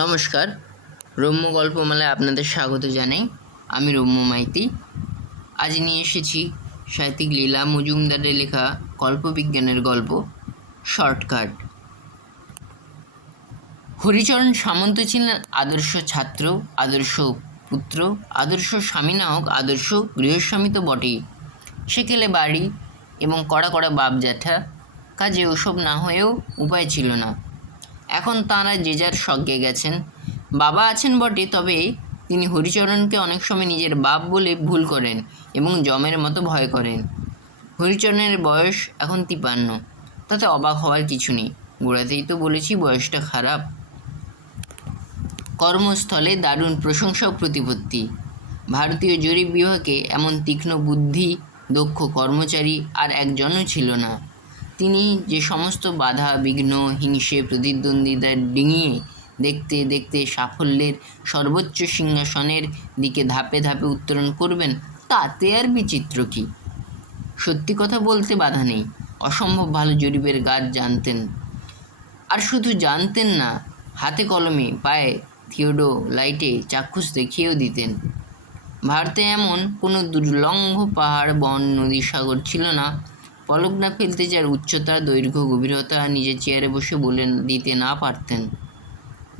নমস্কার, রম্য গল্পমালায় আপনাদের স্বাগত জানাই। আমি রম্য মাইতি। আজ নিয়ে এসেছি সাহিত্যিক লীলা মজুমদারের লেখা কল্পবিজ্ঞানের গল্প শর্টকাট। হরিচরণ সামন্ত ছিলেন আদর্শ ছাত্র, আদর্শ পুত্র, আদর্শ স্বামী না হোক আদর্শ গৃহস্বামী তো বটেই। সেকেলে বাড়ি এবং কড়া কড়া বাপ জ্যাঠা, কাজে ওসব না হয়েও উপায় ছিল না। এখন তাঁরা যে যার স্বর্গে গেছেন। বাবা আছেন বটে, তবে তিনি হরিচরণকে অনেক সময় নিজের বাপ বলে ভুল করেন এবং যমের মতো ভয় করেন। হরিচরণের বয়স এখন 53, তাতে অবাক হওয়ার কিছু নেই। গোড়াতেই তো বলেছি বয়সটা খারাপ। কর্মস্থলে দারুণ প্রশংসা ও প্রতিপত্তি। ভারতীয় জরিপ বিভাগে এমন তীক্ষ্ণ বুদ্ধি দক্ষ কর্মচারী আর একজনও ছিল না। তিনি যে সমস্ত বাধা বিঘ্ন হিংসে প্রতিদ্বন্দ্বিতা ডিঙিয়ে দেখতে দেখতে সাফল্যের সর্বোচ্চ সিংহাসনের দিকে ধাপে ধাপে উত্তরণ করবেন, তাতে আর বিচিত্র কী? সত্যি কথা বলতে বাধা নেই, অসম্ভব ভালো জরিপের কাজ জানতেন। আর শুধু জানতেন না, হাতে কলমে পায়ে থিওডোলাইটে চাক্ষুষ দেখিয়েও দিতেন। ভারতে এমন কোনো দুর্লঙ্ঘ পাহাড় বন নদী সাগর ছিল না, পলক না ফেলতে যার উচ্চতা দৈর্ঘ্য গভীরতা নিজের চেয়ারে বসে বলে দিতে না পারতেন।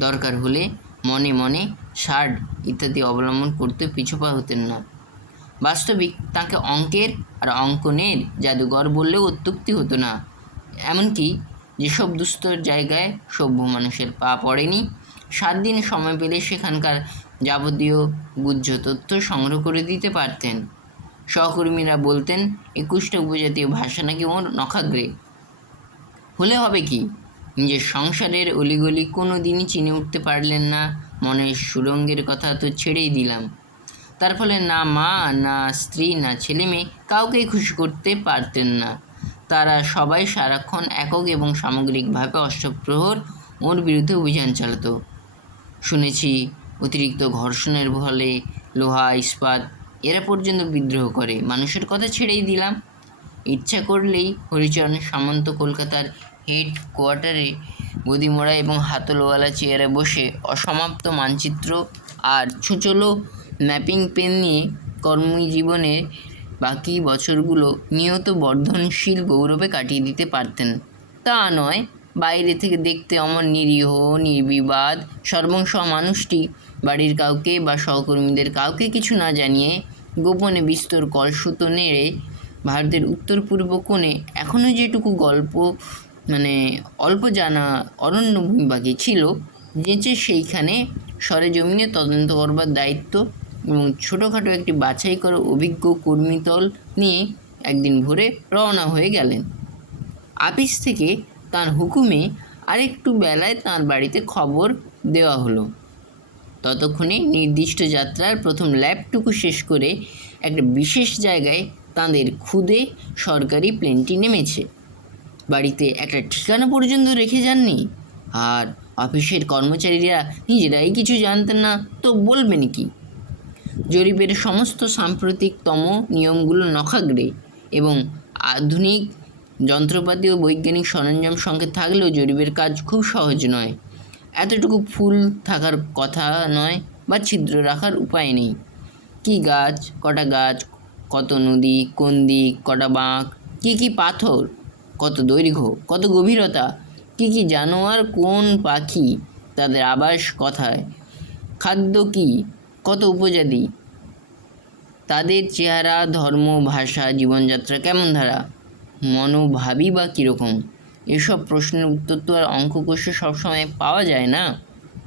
দরকার হলে মনে মনে ষাট ইত্যাদি অবলম্বন করতে পিছুপা হতেন না। বাস্তবিক তাকে অঙ্কের আর অঙ্কনের জাদুঘর বললেও অত্যুক্তি হতো না। এমনকি যেসব দুস্তর জায়গায় সভ্য মানুষের পা পড়েনি, 7 দিন সময় পেলে সেখানকার যাবতীয় গুহ্য তথ্য সংগ্রহ করে দিতে পারতেন। সহকর্মীরা বলতেন 21টা উপজাতীয় ভাষা নাকি ওর নখাগ্রে। হলে হবে কি, নিজের সংসারের অলিগলি কোনো দিনই চিনে উঠতে পারলেন না। মনের সুরঙ্গের কথা তো ছেড়েই দিলাম। তার ফলে না মা, না স্ত্রী, না ছেলে মেয়ে কাউকেই খুশি করতে পারতেন না। তারা সবাই সারাক্ষণ একক এবং সামগ্রিকভাবে অষ্টপ্রহর ওর বিরুদ্ধে অভিযান চালাত। শুনেছি অতিরিক্ত ঘর্ষণের ফলে লোহা ইস্পাত এরা পর্যন্ত বিদ্রোহ করে। মানুষের কথা ছেড়েই দিলাম। ইচ্ছা করলেই হরিচরণ সামন্ত কলকাতার হেড কোয়ার্টারে গদিমোড়া এবং হাতলওয়ালা চেয়ারে বসে অসমাপ্ত মানচিত্র আর ছুঁচলো ম্যাপিং পেন নিয়ে কর্মজীবনের বাকি বছরগুলো নিয়ত বর্ধনশীল গৌরবে কাটিয়ে দিতে পারতেন। তা নয়, বাইরে থেকে দেখতে অমন নিরীহ নির্বিবাদ সর্বংশ মানুষটি বাড়ির কাউকে বা সহকর্মীদের কাউকে কিছু না জানিয়ে গোপনে বিস্তর কলসুতো নেড়ে ভারতের উত্তর পূর্ব কোণে এখনও যেটুকু অল্প জানা অরণ্যভূমি বাকি ছিল, যেচে সেইখানে সরেজমিনে তদন্ত করবার দায়িত্ব এবং ছোটোখাটো একটি বাছাই করা অভিজ্ঞ কর্মীদল নিয়ে একদিন ভোরে রওনা হয়ে গেলেন। আপিস থেকে তার হুকুমে আরেকটু বেলায় তাঁর বাড়িতে খবর দেওয়া হলো। ততক্ষণে নির্দিষ্ট যাত্রার প্রথম ল্যাপটুকু শেষ করে একটা বিশেষ জায়গায় তাঁদের খুদে সরকারি প্লেনটি নেমেছে। বাড়িতে একটা ঠিকানা পর্যন্ত রেখে যাননি। আর অফিসের কর্মচারীরা নিজেরাই কিছু জানতেন না তো বলবেন কি? জরিপের সমস্ত সাম্প্রতিকতম নিয়মগুলো নখাগ্রে এবং আধুনিক যন্ত্রপাতি ও বৈজ্ঞানিক সরঞ্জাম সঙ্গে থাকলেও জরিপের কাজ খুব সহজ নয়। এতটুকু ফুল থাকার কথা নয় বা ছিদ্র রাখার উপায় নেই। কী গাছ, কটা গাছ, কত নদী, কোন দিক, কটা বাঁক, কী পাথর, কত দৈর্ঘ্য, কত গভীরতা, কী জানোয়ার, কোন পাখি, তাদের আবাস কথায়, খাদ্য কী, কত উপজাতি, তাদের চেহারা, ধর্ম, ভাষা, জীবনযাত্রা কেমন ধারা, মনোভাবই বা কীরকম। এসব প্রশ্নের উত্তর তো আর অঙ্ক কষে সবসময় পাওয়া যায় না।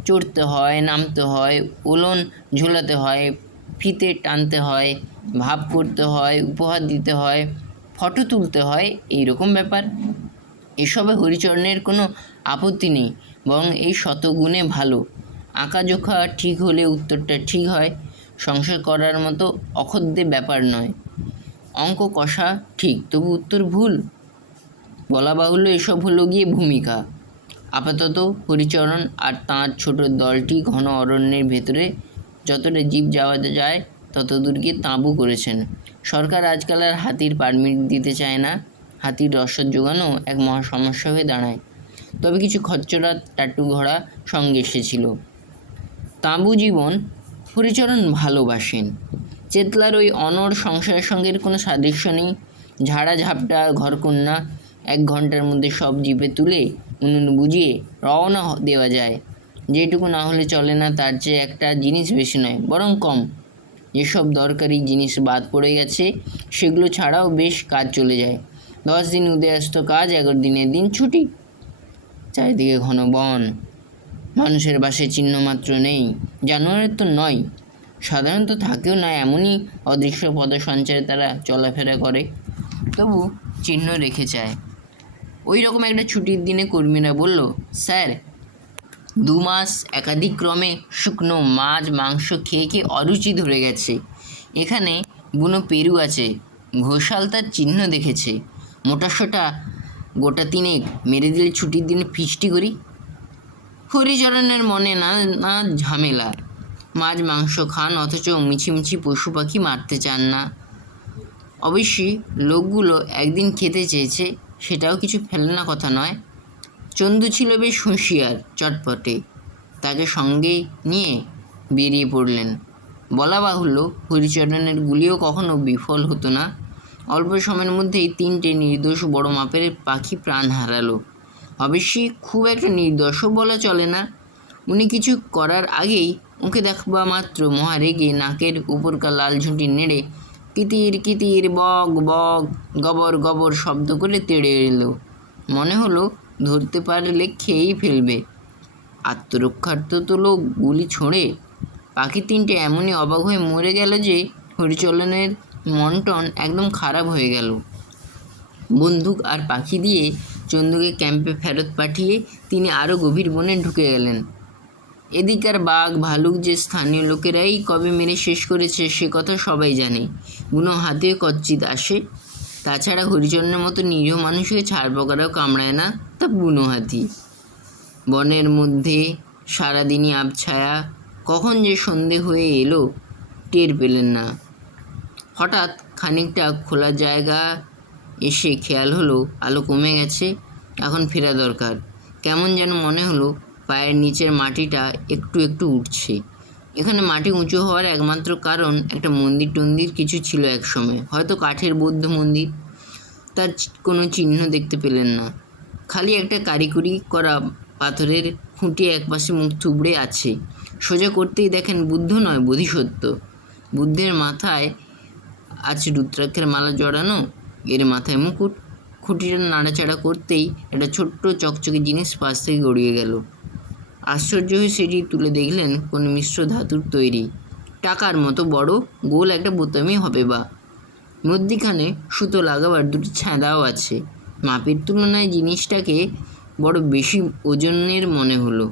চড়তে হয়, নামতে হয়, ওলন ঝোলাতে হয়, ফিতে টানতে হয়, ভাব করতে হয়, উপহার দিতে হয়, ফটো তুলতে হয়, এই রকম ব্যাপার। এসবে হরিচরণের কোনো আপত্তি নেই, বরং এই শতগুণে ভালো। আঁকাজোখা ঠিক হলে উত্তরটা ঠিক হয়, সংশয় করার মতো অখদ্দে ব্যাপার নয়। অঙ্ক কষা ঠিক, তবু উত্তর ভুল। বলা বাহুল্য এসব হলো গিয়ে ভূমিকা। আপাতত হরিচরণ আর তাঁর ছোট দলটি ঘন অরণ্যের ভেতরে যতটা জীব যাওয়া যায় ততদূর গিয়ে তাঁবু করেছেন। সরকার আজকাল আর হাতির পারমিট দিতে চায় না। হাতির রসদ জোগানো এক মহা সমস্যা হয়ে দাঁড়ায়। তবে কিছু খচ্চরা টাট্টু ঘোড়া সঙ্গে এসেছিল। তাঁবু জীবন হরিচরণ ভালোবাসেন। চেতলার ওই অনড় সংসারের সঙ্গে কোনো সাদৃশ্য নেই। ঝাড়া ঝাপটা ঘরকন্যা, 1 ঘন্টার মধ্যে সব জিপে তুলে উনুন বুঝিয়ে রওনা দেওয়া যায়। যেটুকু না হলে চলে না, তার চেয়ে একটা জিনিস বেশি নয়, বরং কম। যেসব দরকারি জিনিস বাদ পড়ে গেছে সেগুলো ছাড়াও বেশ কাজ চলে যায়। 10 দিন উদয়াস্ত কাজ, 11 দিনের দিন ছুটি। চারিদিকে ঘন বন, মানুষের বাসে চিহ্নমাত্র নেই। জানোয়ারের তো নয়, সাধারণত থাকেও না, এমনই অদৃশ্য পদসঞ্চারে তারা চলাফেরা করে, তবু চিহ্ন রেখে যায়। ওই রকম একটা ছুটির দিনে কর্মীরা বলল, স্যার, 2 মাস একাধিক্রমে শুকনো মাছ মাংস খেয়ে খেয়ে অরুচি ধরে গেছে। এখানে বুনো পেরু আছে, ঘোষাল তার চিহ্ন দেখেছে। মোটাসোটা গোটা 3 মেরে দিলে ছুটির দিনে ফিস্টি করি। হরিচরণের মনে না না ঝামেলা। মাছ মাংস খান, অথচ মিছিমিছি পশু পাখি মারতে চান না। অবশ্যই লোকগুলো একদিন খেতে চেয়েছে, সেটাও কিছু ফেলনা কথা নয়। চন্দু ছিল বেশ হুঁশিয়ার, চটপটে। তাকে সঙ্গে নিয়ে বেরিয়ে পড়লেন। বলা বাহুল্য, হরিচরণের গুলিও কখনো বিফল হতো না। অল্প সময়ের মধ্যেই 3টে নির্দোষ বড় মাপের পাখি প্রাণ হারালো। অবশ্যই খুব একটা নির্দোষও বলা চলে না। উনি কিছু করার আগেই ওকে দেখবা মাত্র মহা রেগে নাকের উপরকার লাল ঝুঁটি নেড়ে কিতির কিতির বক বক গবর গবর শব্দ করে তেড়ে এলো। মনে হলো ধরতে পারলে খেয়েই ফেলবে। আত্মরক্ষার্থ তো লোক গুলি ছোঁড়ে। পাখি 3টে এমনই অবাক হয়ে মরে গেল যে হরিচরণের মনটন একদম খারাপ হয়ে গেল। বন্দুক আর পাখি দিয়ে চন্দুকে ক্যাম্পে ফেরত পাঠিয়ে তিনি আরও গভীর বনে ঢুকে গেলেন। এদিকার বাঘ ভালুক যে স্থানীয় লোকেরাই কবে মেরে শেষ করেছে সে কথা সবাই জানে। বুনো হাতেও কচ্চিৎ আসে। তাছাড়া হরিচরণের মতো নিরীহ মানুষকে ছাড় পোকারাও কামড়ায় না, তা বুনো হাতি। বনের মধ্যে সারাদিনই আবছায়া, কখন যে সন্ধে হয়ে এলো টের পেলেন না। হঠাৎ খানিকটা খোলা জায়গা এসে খেয়াল হলো আলো কমে গেছে, এখন ফেরা দরকার। কেমন যেন মনে হলো পায়ের নিচের মাটিটা একটু একটু উঠছে। এখানে মাটি উঁচু হওয়ার একমাত্র কারণ একটা মন্দির টন্দির কিছু ছিল একসময়, হয়তো কাঠের বৌদ্ধ মন্দির। তার কোনো চিহ্ন দেখতে পেলেন না, খালি একটা কারিকুরি করা পাথরের খুঁটি একপাশে মুখ থুবড়ে আছে। সোজা করতেই দেখেন বুদ্ধ নয়, বোধিসত্ত্ব। বুদ্ধের মাথায় আছে রুদ্রাক্ষের মালা জড়ানো, এর মাথায় মুকুট। খুঁটিটা নাড়াচাড়া করতেই একটা ছোট্ট চকচকে জিনিস পাশ থেকে গড়িয়ে গেল। আশ্চর্য হয়ে সেটি তুলে দেখলেন কোনো মিশ্র ধাতুর তৈরি, টাকার মতো বড় গোল একটা বোতামই হবে বা। মধ্যিখানে সুতো লাগাবার 2টি ছ্যাদাও আছে। মাপের তুলনায় জিনিসটাকে বড় বেশি ওজনের মনে হলো।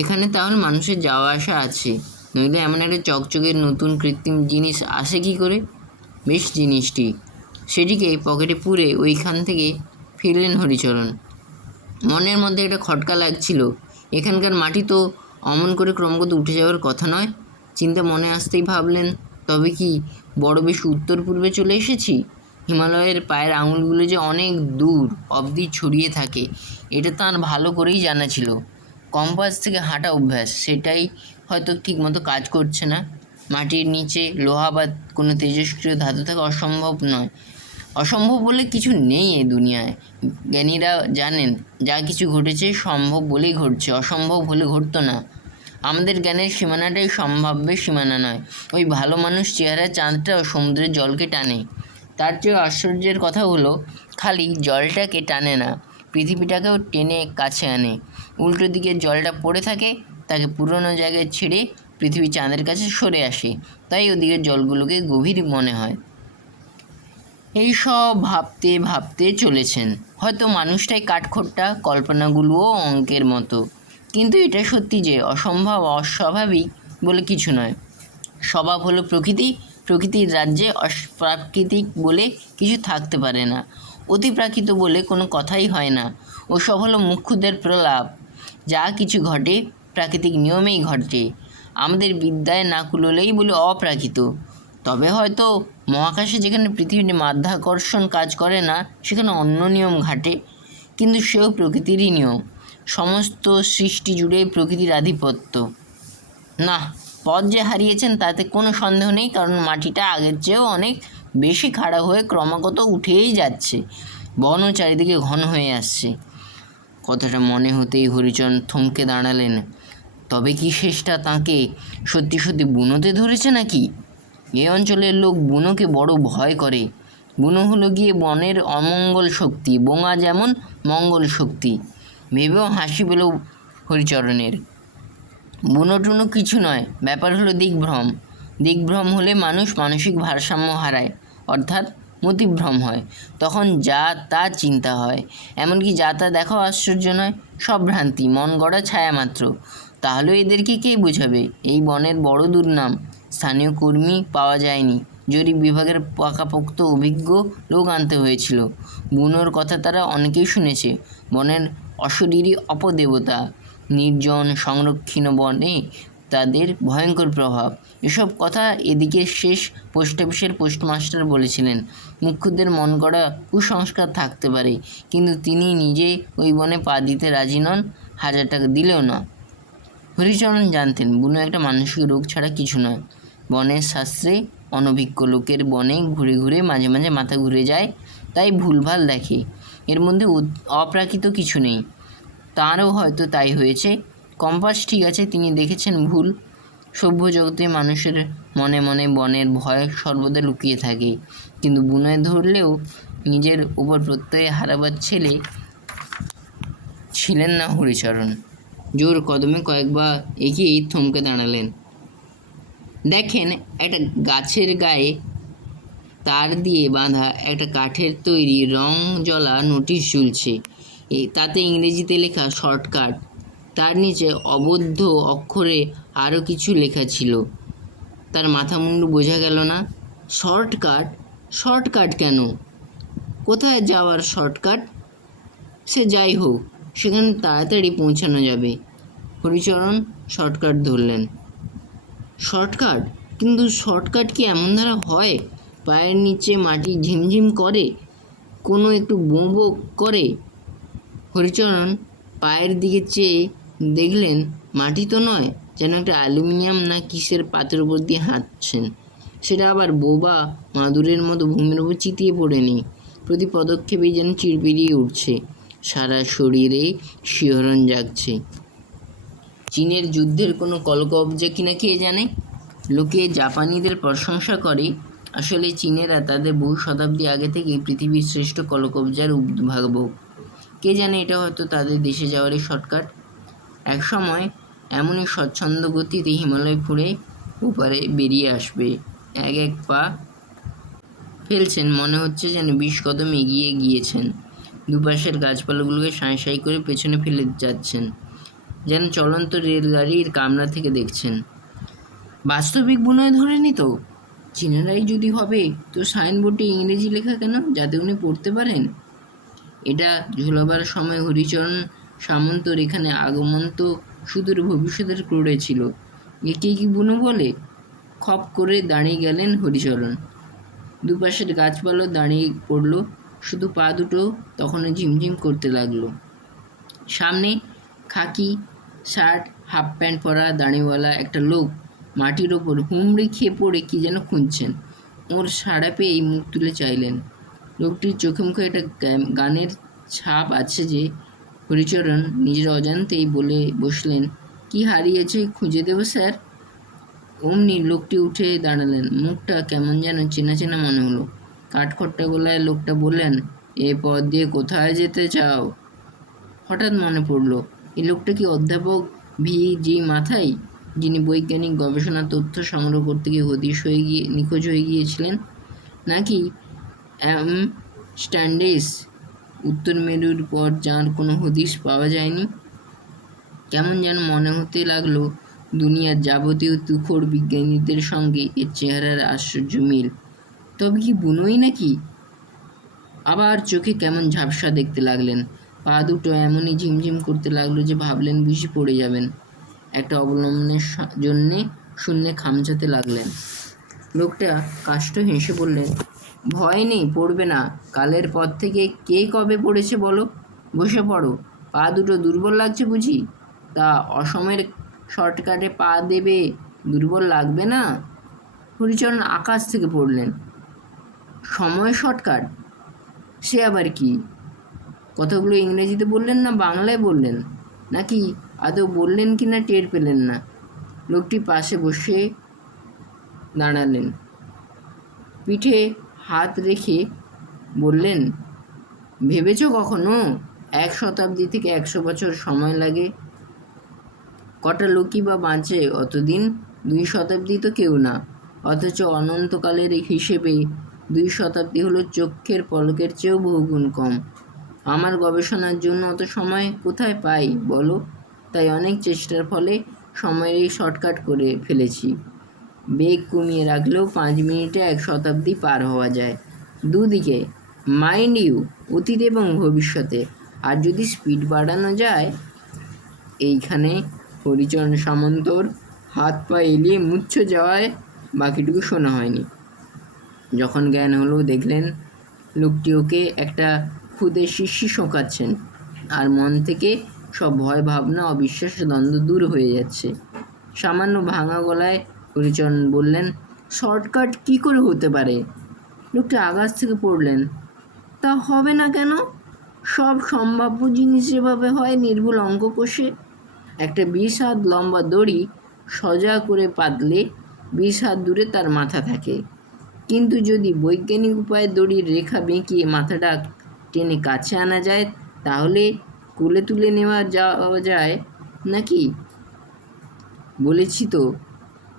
এখানে তাহলে মানুষের যাওয়া আসা আছে, নইলে এমন একটা চকচকে নতুন কৃত্রিম জিনিস আসে কী করে? বেশ জিনিসটি, সেটিকে পকেটে পুরে ওইখান থেকে ফিরলেন হরিচরণ। মনের মধ্যে একটা খটকা লাগছিল, এখানকার মাটি তো অমন করে ক্রমাগত উঠে যাওয়ার কথা নয়। চিন্তা মনে আসতেই ভাবলেন, তবে কি বড় বেশি উত্তর পূর্বে চলে এসেছি? হিমালয়ের পায়ের আঙুলগুলো যে অনেক দূর অবধি ছড়িয়ে থাকে এটা তাঁর ভালো করেই জানা ছিল। কম্পাস থেকে হাঁটা অভ্যাস, সেটাই হয়তো ঠিকমতো কাজ করছে না। মাটির নিচে লোহা বা কোনো তেজস্ক্রিয় ধাতু থাকা অসম্ভব নয়। অসম্ভব বলে কিছু নেই এই দুনিয়ায়। জ্ঞানীরা জানেন যা কিছু ঘটেছে সম্ভব বলেই ঘটছে, অসম্ভব হলে ঘটতো না। আমাদের জ্ঞানের সীমানাটাই সম্ভাব্যের সীমানা নয়। ওই ভালো মানুষ চেহারার চাঁদটাও সমুদ্রের জলকে টানে। তার চেয়েও আশ্চর্যের কথা হলো খালি জলটাকে টানে না, পৃথিবীটাকেও টেনে কাছে আনে। উল্টো দিকে জলটা পড়ে থাকে, তাকে পুরনো জায়গায় ছেড়ে পৃথিবী চাঁদের কাছে সরে আসে, তাই ওদিকের জলগুলোকে গভীর মনে হয়। এই সব ভাবতে ভাবতে চলেছেন। হয়তো মানুষটাই কাঠখোট্টা, কল্পনাগুলোও অঙ্কের মতো। কিন্তু এটা সত্যি যে অসম্ভব অস্বাভাবিক বলে কিছু নয়। স্বভাব হলো প্রকৃতি, প্রকৃতির রাজ্যে অপ্রাকৃতিক বলে কিছু থাকতে পারে না, অতিপ্রাকৃত বলে কোনো কথাই হয় না। ওসব হলো মুখ্যদের প্রলাপ। যা কিছু ঘটে প্রাকৃতিক নিয়মেই ঘটে, আমাদের বিদ্যায় না কুলোলেই বলে অপ্রাকৃত। তবে হয়তো মহাকাশে যেখানে পৃথিবীর মাধ্যাকর্ষণ কাজ করে না সেখানে অন্য নিয়ম ঘাটে, কিন্তু সেও প্রকৃতিরই নিয়ম। সমস্ত সৃষ্টি জুড়ে প্রকৃতির আধিপত্য। না, পথ যে হারিয়েছেন তাতে কোনো সন্দেহ নেই, কারণ মাটিটা আগের চেয়েও অনেক বেশি খাড়া হয়ে ক্রমাগত উঠেই যাচ্ছে। বনও চারিদিকে ঘন হয়ে আসছে। কথাটা মনে হতেই হরিচরণ থমকে দাঁড়ালেন। তবে কি শেষটা তাঁকে সত্যি সত্যি বুনোতে ধরেছে নাকি? এই অঞ্চলের লোক বুনোকে বড় ভয় করে। বুনো হলো গিয়ে বনের অমঙ্গল শক্তি, বোঙা যেমন মঙ্গল শক্তি। ভেবেও হাসি পেল হরিচরণের। বুনো টুনো কিছু নয়, ব্যাপার হলো দিগ্ভ্রম। দিগ্ভ্রম হলে মানুষ মানসিক ভারসাম্য হারায়, অর্থাৎ মতিভ্রম হয়। তখন যা তা চিন্তা হয়, এমনকি যা তা দেখাও আশ্চর্য নয়, সব ভ্রান্তি, মন গড়া ছায়া মাত্র। তাহলে এদেরকে কে বোঝাবে? এই বনের বড় দুর্নাম। স্থানীয় কর্মী পাওয়া যায়নি, জরিপ বিভাগের পাকাপোক্ত অভিজ্ঞ লোক আনতে হয়েছিল। বুনোর কথা তারা অনেকেই শুনেছে, বনের অশরীরী অপদেবতা, নির্জন সংরক্ষিত বনে তাদের ভয়ঙ্কর প্রভাব। এসব কথা এদিকে শেষ পোস্ট অফিসের পোস্টমাস্টার বলেছিলেন। মুখ্যদের মন গড়া কুসংস্কার থাকতে পারে, কিন্তু তিনি নিজে ওই বনে পা দিতে রাজি নন, 1000 টাকা দিলেও না। হরিচরণ জানতেন বুনো একটা মানসিক রোগ ছাড়া কিছু নয়। বনের শাস্ত্রে অনভিজ্ঞ লোকের বনে ঘুরে ঘুরে মাঝে মাঝে মাথা ঘুরে যায়, তাই ভুলভাল দেখে। এর মধ্যে অপ্রাকৃত কিছু নেই। তাঁরও হয়তো তাই হয়েছে। কম্পাস ঠিক আছে, তিনি দেখেছেন ভুল। সভ্য জগতে মানুষের মনে মনে বনের ভয় সর্বদা লুকিয়ে থাকে, কিন্তু বুনোয় ধরলেও নিজের উপর প্রত্যয় হারাবার ছেলে ছিলেন না হরিচরণ। জোর কদমে কয়েকবার এগিয়েই থমকে দাঁড়ালেন। দেখেন, একটা গাছের গায়ে তার দিয়ে বাঁধা একটা কাঠের তৈরি রং জ্বলা নোটিশ ঝুলছে। তাতে ইংরেজিতে লেখা শর্টকাট। তার নিচে অবদ্ধ অক্ষরে আরও কিছু লেখা ছিল। তার মাথা মুন্ডু বোঝা গেল না। শর্টকাট? শর্টকাট কেন? কোথায় যাওয়ার শর্টকাট? সে যাই হোক, সেখানে তাড়াতাড়ি পৌঁছানো যাবে। হরিচরণ শর্টকাট ধরলেন। শর্টকাট? কিন্তু শর্টকাট কি এমন ধারা হয়? পায়ের নিচে মাটি ঝিমঝিম করে, কোনো একটু বোঁ বোঁ করে। হরিচরণ পায়ের দিকে চেয়ে দেখলেন মাটি তো নয়, যেন একটা অ্যালুমিনিয়াম না কিসের পাতের উপর দিয়ে হাঁটছেন। সেটা আবার বোবা মাদুরের মতো ভূমির উপর চিতিয়ে পড়ে নেই, প্রতি পদক্ষেপেই যেন চিড়বিড়িয়ে উঠছে, সারা শরীরে শিহরণ জাগছে। চীনের যুদ্ধের কোনো কলকব্জা কিনা কে জানে? লোকে জাপানিদের প্রশংসা করে, আসলে চীনেরা তাদের বহু শতাব্দী আগে থেকেই পৃথিবীর শ্রেষ্ঠ কলকব্জার উদ্ভাবক। কে জানে এটা হয়তো তাদের দেশে যাওয়ারই শর্টকাট। এক সময় এমনই স্বচ্ছন্দ গতিতে হিমালয় ফুঁড়ে ওপারে বেরিয়ে আসবে। এক এক পা ফেলছেন, মনে হচ্ছে যেন 20 কদম এগিয়ে গিয়েছেন। দুপাশের গাছপালাগুলোকে সাঁই সাঁই করে পেছনে ফেলে যাচ্ছেন, যেন চলন্ত রেলগাড়ির কামরা থেকে দেখছেন। বাস্তবিক বুনোয় ধরেনি তো? চীনেরাই যদি হবে, তো সাইনবোর্ডে ইংরেজি লেখা কেন, যাতে উনি পড়তে পারেন? এটা ঝোলাবার সময় হরিচরণ সামন্তর এখানে আগমন তো সুদূর ভবিষ্যতের ক্রোড়ে ছিল। একে কি বুনো বলে? খপ করে দাঁড়িয়ে গেলেন হরিচরণ। দুপাশের গাছপালা দাঁড়িয়ে পড়ল, শুধু পা দুটো তখনও ঝিমঝিম করতে লাগলো। সামনে খাকি শার্ট হাফ প্যান্ট পরা দাঁড়িওয়ালা একটা লোক মাটির ওপর হুমড়ি খেয়ে পড়ে কি যেন খুঁজছেন। ওর সাড়া পেয়েই মুখ তুলে চাইলেন। লোকটির চোখে মুখে একটা গানের ছাপ আছে যে হরিচরণ নিজের অজান্তেই বলে বসলেন, কি হারিয়েছে খুঁজে দেবো স্যার? অমনি লোকটি উঠে দাঁড়ালেন। মুখটা কেমন যেন চেনা চেনা মনে হলো। কাঠখট্টা গলায় লোকটা বললেন, এ পথ দিয়ে কোথায় যেতে চাও? হঠাৎ মনে পড়ল, এই লোকটা কি অধ্যাপক V.G. মাথাই, যিনি বৈজ্ঞানিক গবেষণা তথ্য সংগ্রহ করতে গিয়ে নিখোঁজ হয়ে গিয়েছিলেন? নাকি স্ট্যান্ডিস, উত্তর মেরুর পর যার কোনো হদিশ পাওয়া যায়নি? কেমন যেন মনে হতে লাগলো দুনিয়ার যাবতীয় তুখোড় বিজ্ঞানীদের সঙ্গে এর চেহারার আশ্চর্য মিল। তবে কি বুনোই নাকি? আবার চোখে কেমন ঝাপসা দেখতে লাগলেন। পা দুটো এমনই ঝিমঝিম করতে লাগলো যে ভাবলেন বুঝি পড়ে যাবেন। একটা অবলম্বনের জন্যে শূন্যে খামচাতে লাগলেন। লোকটা কাষ্ঠ হেসে বললেন, ভয় নেই, পড়বে না। কালের পর থেকে কে কবে পড়েছে বলো? বসে পড়ো। পা দুটো দুর্বল লাগছে বুঝি? তা অসমের শর্টকাটে পা দেবে, দুর্বল লাগবে না? হরিচরণ আকাশ থেকে পড়লেন। সময় শর্টকাট? সে আবার কি? কথাগুলো ইংরেজিতে বললেন না বাংলায় বললেন, নাকি আদৌ বললেন কি না টের পেলেন না। লোকটি পাশে বসে দাঁড়ালেন, পিঠে হাত রেখে বললেন, ভেবেছ কখনো 1 শতাব্দী থেকে 100 বছর সময় লাগে? কটা লোকই বা বাঁচে অতদিন? 2 শতাব্দী তো কেউ না, অথচ অনন্তকালের হিসেবে 2 শতাব্দী হলো চোখের পলকের চেয়েও বহুগুণ কম। আমার গবেষণার জন্য অত সময় কোথায় পাই বলো? তাই অনেক চেষ্টার ফলে সময়ের এই শর্টকাট করে ফেলেছি। বেগ কমিয়ে রাখলেও 5 মিনিটে 1 শতাব্দী পার হওয়া যায়, দুদিকে, মাইন্ড ইউ, অতীত এবং ভবিষ্যতে। আর যদি স্পিড বাড়ানো যায়। এইখানে হরিচরণ সামন্তর হাত পা এলিয়ে মুচ্ছ যাওয়ায় বাকিটুকু শোনা হয়নি। যখন জ্ঞান হলো দেখলেন লোকটি ওকে একটা খুদে শিশি শোকাচ্ছেন, আর মন থেকে সব ভয় ভাবনা অবিশ্বাস দ্বন্দ্ব দূর হয়ে যাচ্ছে। সামান্য ভাঙা গলায় হরিচরণ বললেন, শর্টকাট কি করে হতে পারে? লোকটি আকাশ থেকে পড়লেন, তা হবে না কেন? সব সম্ভাব্য জিনিস যেভাবে হয় নির্ভুল অঙ্ক কষে। একটা 20 হাত লম্বা দড়ি সোজা করে পাতলে 20 হাত দূরে তার মাথা থাকে, কিন্তু যদি বৈজ্ঞানিক উপায়ে দড়ির রেখা বেঁকিয়ে মাথাটা টেনে কাছে আনা যায়, তাহলে কোলে তুলে নেওয়া যাওয়া যায় নাকি? বলেছি তো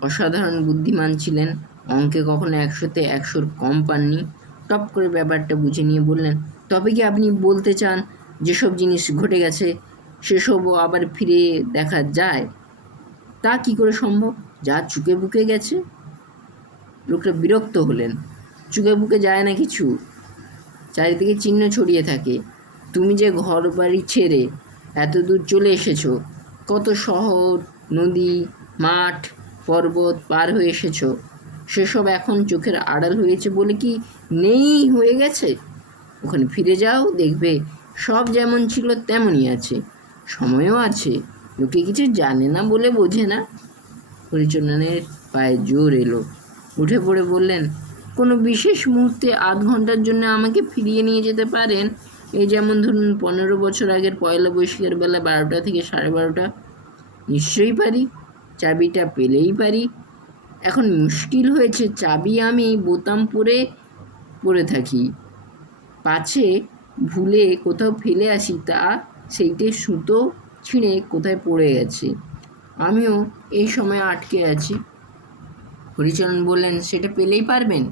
অসাধারণ বুদ্ধিমান ছিলেন, অঙ্কে কখনো 100-তে 100 কম পাননি। টপ করে ব্যাপারটা বুঝে নিয়ে বললেন, তবে কি আপনি বলতে চান যেসব জিনিস ঘটে গেছে সেসবও আবার ফিরে দেখা যায়? তা কি করে সম্ভব, যা চুকে বুকে গেছে? লোকটা বিরক্ত হলেন, চুকে বুকে যায় না কিছু, চারিদিকে চিহ্ন ছড়িয়ে থাকে। তুমি যে ঘর বাড়ি ছেড়ে এত দূর চলে এসেছো, কত শহর, নদী, মাঠ, পর্বত পার হয়ে এসেছো, সেসব এখন চোখের আড়াল হয়েছে বলে কি নেই হয়ে গেছে? ওখানে ফিরে যাও, দেখবে সব যেমন ছিল তেমনই আছে, সময়ও আছে, লোকে কিছু জানে না বলে বোঝে না। হরিচরণের পায়ে জোর এলো, উঠে পড়ে বললেন, কোনো বিশেষ মুহূর্তে আধ ঘন্টার জন্য আমাকে ফিরিয়ে নিয়ে যেতে পারেন? এই যেমন ধরুন 15 বছর আগের পয়লা বৈশাখের বেলা 12টা থেকে 12:30। নিশ্চয়ই পারি, চাবিটা পেলেই পারি। এখন মুশকিল হয়েছে, চাবি আমি বোতাম পরে থাকি, পাছে ভুলে কোথাও ফেলে আসি, তা সেইটে সুতো ছিঁড়ে কোথায় পড়ে গেছে, আমিও এই সময় আটকে আছি। হরিচরণ বললেন, সেটা পেলেই পারবেন?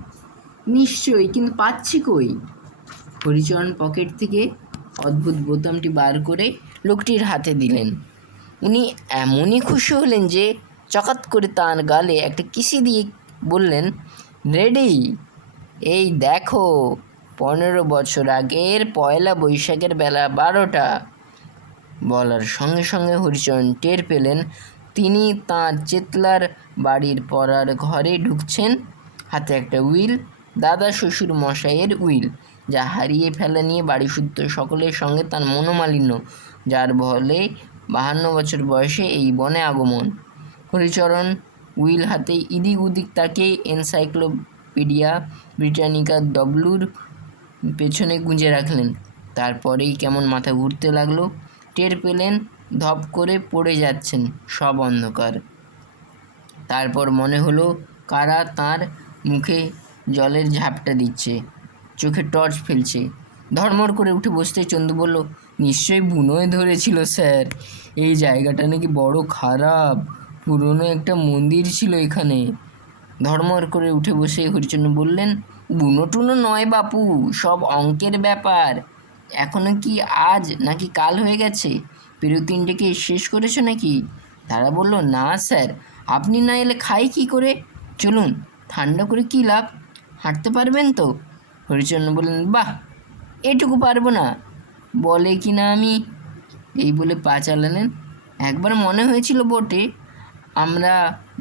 নিশ্চয়ই, কিন্তু পাচ্ছি কই? হরিচরণ পকেট থেকে অদ্ভুত বোতামটি বার করে লোকটির হাতে দিলেন। উনি এমনই খুশি হলেন যে চকাত করে তার গালে একটা কিসি দিয়ে বললেন, রেডি? এই দেখো, 15 বছর আগের পয়লা বৈশাখের বেলা 12টা। বলার সঙ্গে সঙ্গে হরিচরণ টের পেলেন তিনি তাঁর চেতলার বাড়ির পড়ার ঘরে ঢুকছেন, হাতে একটা উইল, দাদা শ্বশুর মশাইয়ের উইল, যা হারিয়ে ফেলা নিয়ে বাড়িসুদ্ধ সকলের সঙ্গে তার মনোমালিন্য, যার ফলে 52 বছর বয়সে এই বনে আগমন। হরিচরণ উইল হাতে ইদিক উদিক তাকে এনসাইক্লোপিডিয়া ব্রিটানিকা ডব্লুর পেছনে গুঁজে রাখলেন। তারপরেই কেমন মাথা ঘুরতে লাগলো, টের পেলেন ধপ করে পড়ে যাচ্ছেন সব অন্ধকার। তারপর মনে হলো কারা তার মুখে জলের ঝাপটা দিচ্ছে, চোখে টর্চ ফেলছে। ধড়মড় করে উঠে বসতে চন্দু বলল, নিশ্চয়ই বুনোয় ধরেছিল স্যার, এই জায়গাটা নাকি বড় খারাপ, পুরনো একটা মন্দির ছিল এখানে। ধড়মড় করে উঠে বসে হরিচরণ বললেন, বুনো টুনো নয় বাপু, সব অঙ্কের ব্যাপার। এখনো কি আজ নাকি কাল হয়ে গেছে? পেরুতিনটাকে শেষ করেছো নাকি? তারা বলল, না স্যার, আপনি না এলে খাই কি করে? চলুন, ঠান্ডা করে কী লাভ, হাঁটতে পারবেন তো? হরিচরণ বললেন, বাহ, এটুকু পারবো না বলে কি না আমি। এই বলে পা চালালেন। একবার মনে হয়েছিল বটে আমরা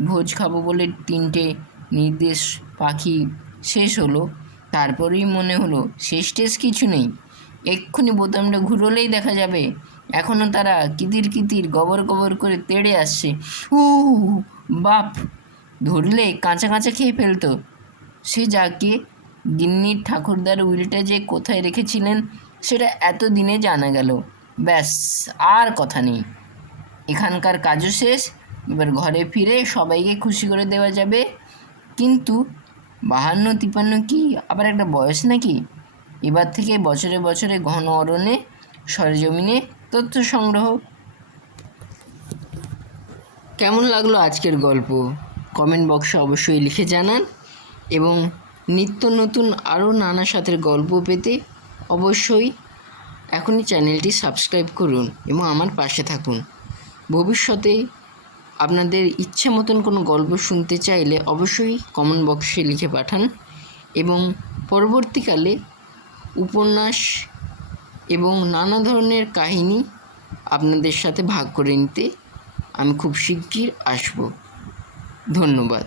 ভোজ খাবো বলে 3টে নির্দেশ পাখি শেষ হলো, তারপরেই মনে হলো শেষ টেস কিছু নেই, এক্ষুনি বোতামটা ঘুরোলেই দেখা যাবে এখনও তারা কিতির কিতির গবর গবর করে তেড়ে আসছে। উ বাপ, ধরলে কাঁচা কাঁচা খেয়ে ফেলতো। সে যাকে গিন্নির ঠাকুরদার উইলটা যে কোথায় রেখেছিলেন সেটা এতদিনে জানা গেল। ব্যাস, আর কথা নেই। এখানকার কাজও শেষ। এবার ঘরে ফিরে সবাইকে খুশি করে দেওয়া যাবে। কিন্তু 52-53 কি আবার একটা বয়স নাকি? এবার থেকে বছরে বছরে ঘন অরণ্যে সরেজমিনে তথ্য সংগ্রহ। কেমন লাগলো আজকের গল্প? কমেন্ট বক্সে অবশ্যই লিখে জানান, এবং নিত্য নতুন আরও নানা সাথের গল্প পেতে অবশ্যই এখনই চ্যানেলটি সাবস্ক্রাইব করুন এবং আমার পাশে থাকুন। ভবিষ্যতে আপনাদের ইচ্ছে মতন কোনো গল্প শুনতে চাইলে অবশ্যই কমেন্ট বক্সে লিখে পাঠান, এবং পরবর্তীকালে উপন্যাস এবং নানা ধরনের কাহিনী আপনাদের সাথে ভাগ করে নিতে আমি খুব শিগগির আসব। ধন্যবাদ।